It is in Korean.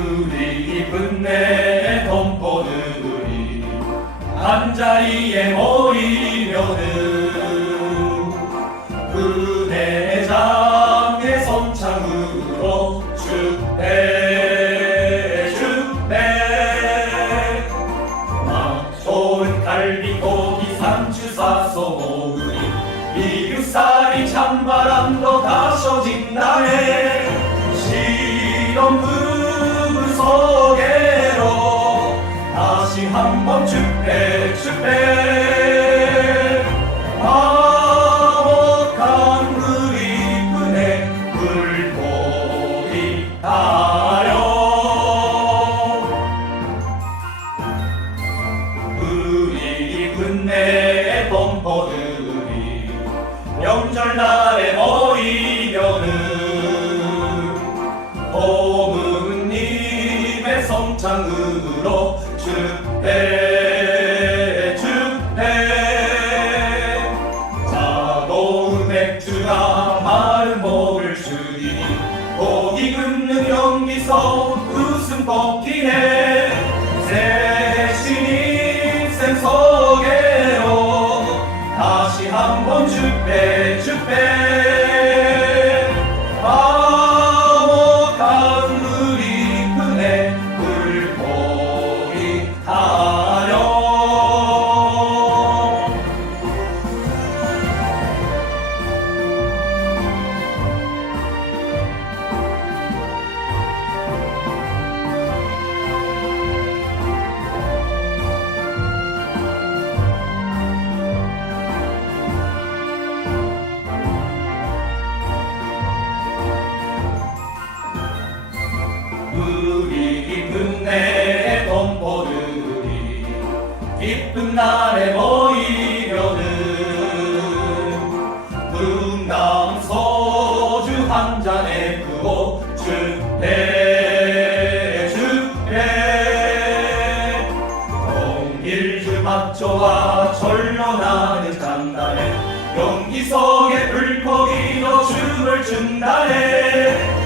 우리 분내 덤보들이 한자리에 모이면은 그대 장의 손창으로 축배 축배 막 좋은 갈비 고기 상추 사서 먹으니 이육살이 찬바람도 가셔진다네. 시던 우리 군내 범퍼들이 명절날에 모이면은 어머님의 성창으로 축배 축배 자동 맥주가 마른 목을 줄이니 고기 굽는 연기서 웃음 꺾이네 한번 축배 축배 우리 분내 동포들이 기쁜 날에 모이면은 분당 소주 한 잔에 부어 축배 축배 동일주 맞춰와 절로 나는 장단에 용기 속에 불고기로 춤을 춘다네